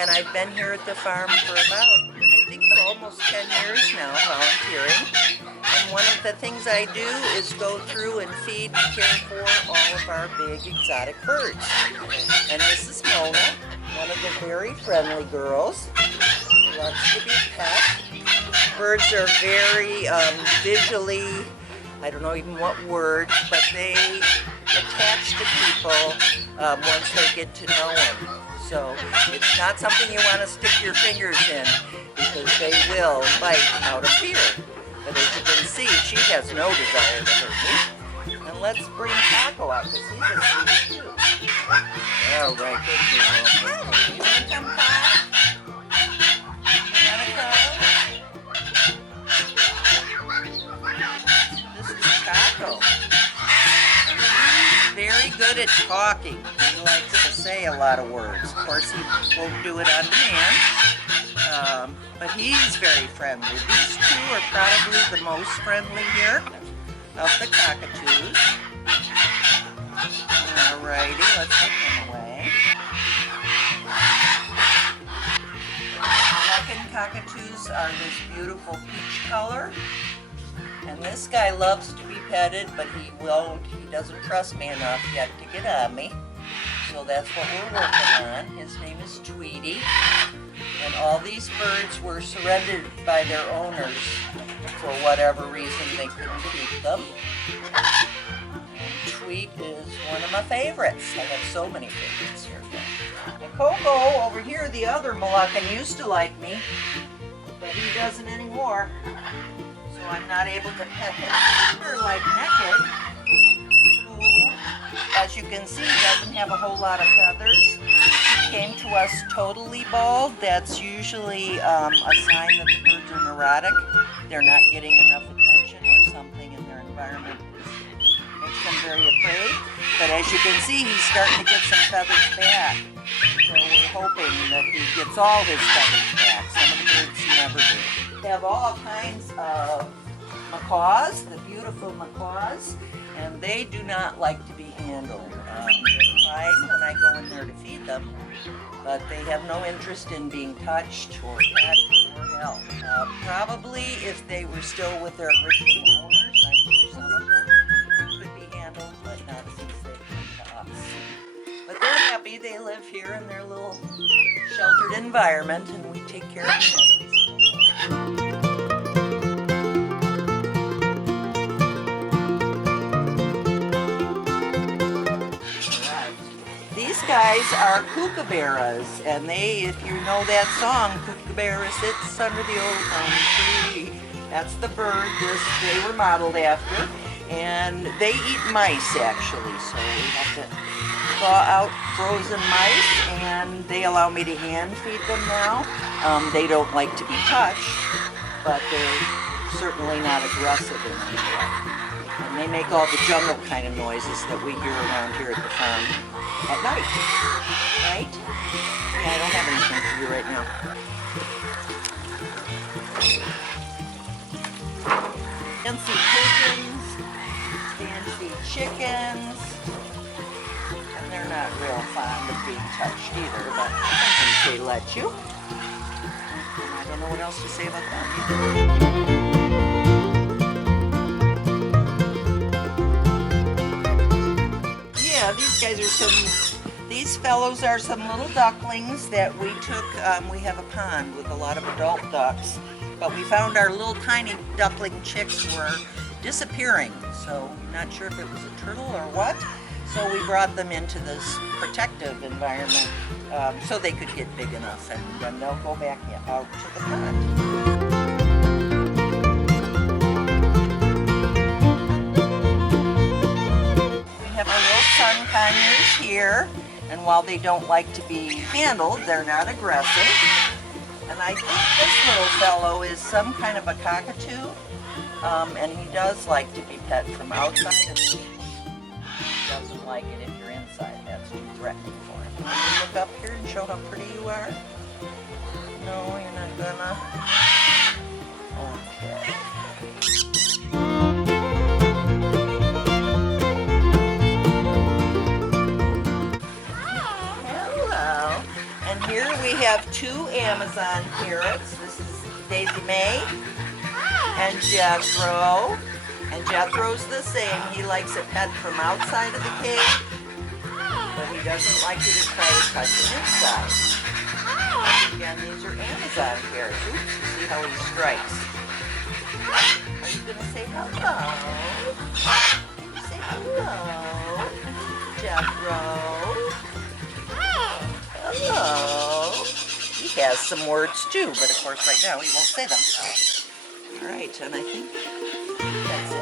and I've been here at the farm for about, I think, almost 10 years now, volunteering. And one of the things I do is go through and feed and care for all of our big exotic birds. And this is Mona, one of the very friendly girls who loves to be pet. Birds are very visually, I don't know even what word, but they attach to people once they get to know them. So it's not something you want to stick your fingers in because they will bite out of fear. But as you can see, she has no desire to hurt me. And let's bring Taco out because he's a sweetie too. All right, good girl. You want to come, Taco? You want to come? This is Taco. He's very good at talking. He likes to say a lot of words. Of course, he won't do it on demand. But he's very friendly. These two are probably the most friendly here of the cockatoos. Alrighty, let's put him away. Moluccan cockatoos are this beautiful peach color. And this guy loves to be petted, but he doesn't trust me enough yet to get on me. So that's what we're working on. His name is Tweety. And all these birds were surrendered by their owners for whatever reason they couldn't keep them. And Tweet is one of my favorites. I have so many favorites here. And Coco over here, the other Moluccan, used to like me, but he doesn't anymore. So I'm not able to pet him. They're like Naked, who, as you can see, doesn't have a whole lot of feathers. He came to us totally bald. That's usually a sign that the birds are neurotic. They're not getting enough attention or something in their environment makes them very afraid. But as you can see, he's starting to get some feathers back. So we're hoping that he gets all his feathers back. Some of the birds never do. We have all kinds of macaws, the beautiful macaws, and they do not like to be handled. They're fine when I go in there to feed them, but they have no interest in being touched or pet or held. Probably if they were still with their original owners, I'm sure some of them could be handled, but not since they come to us. But they're happy. They live here in their little sheltered environment, and we take care of them every single day. These guys are kookaburras, and if you know that song, Kookaburra Sits Under the Old Elm Tree, that's the bird they were modeled after, and they eat mice actually, so we have to thaw out frozen mice, and they allow me to hand feed them now. They don't like to be touched, but they're certainly not aggressive in any way. And they make all the jungle kind of noises that we hear around here at the farm at night, right? Yeah, I don't have anything for you right now. Fancy pigeons, fancy chickens, and they're not real fond of being touched either, but I think they let you. And I don't know what else to say about that either. These fellows are some little ducklings that we took. We have a pond with a lot of adult ducks, but we found our little tiny duckling chicks were disappearing, so I'm not sure if it was a turtle or what. So we brought them into this protective environment so they could get big enough, and then they'll go back out to the pond. Sun conures here, and while they don't like to be handled, they're not aggressive. And I think this little fellow is some kind of a cockatoo, and he does like to be pet from outside. He doesn't like it if you're inside. That's too threatening for him. Can you look up here and show how pretty you are? No, you're not gonna? Okay. Amazon carrots. This is Daisy May and Jethro. And Jethro's the same. He likes it pet from outside of the cage, but he doesn't like you to try to touch it inside. Again, these are Amazon carrots. Oops, see how he strikes. Are you going to say hello? Say hello, Jethro. Hello. He has some words too, but of course right now he won't say them. All right, and I think that's it.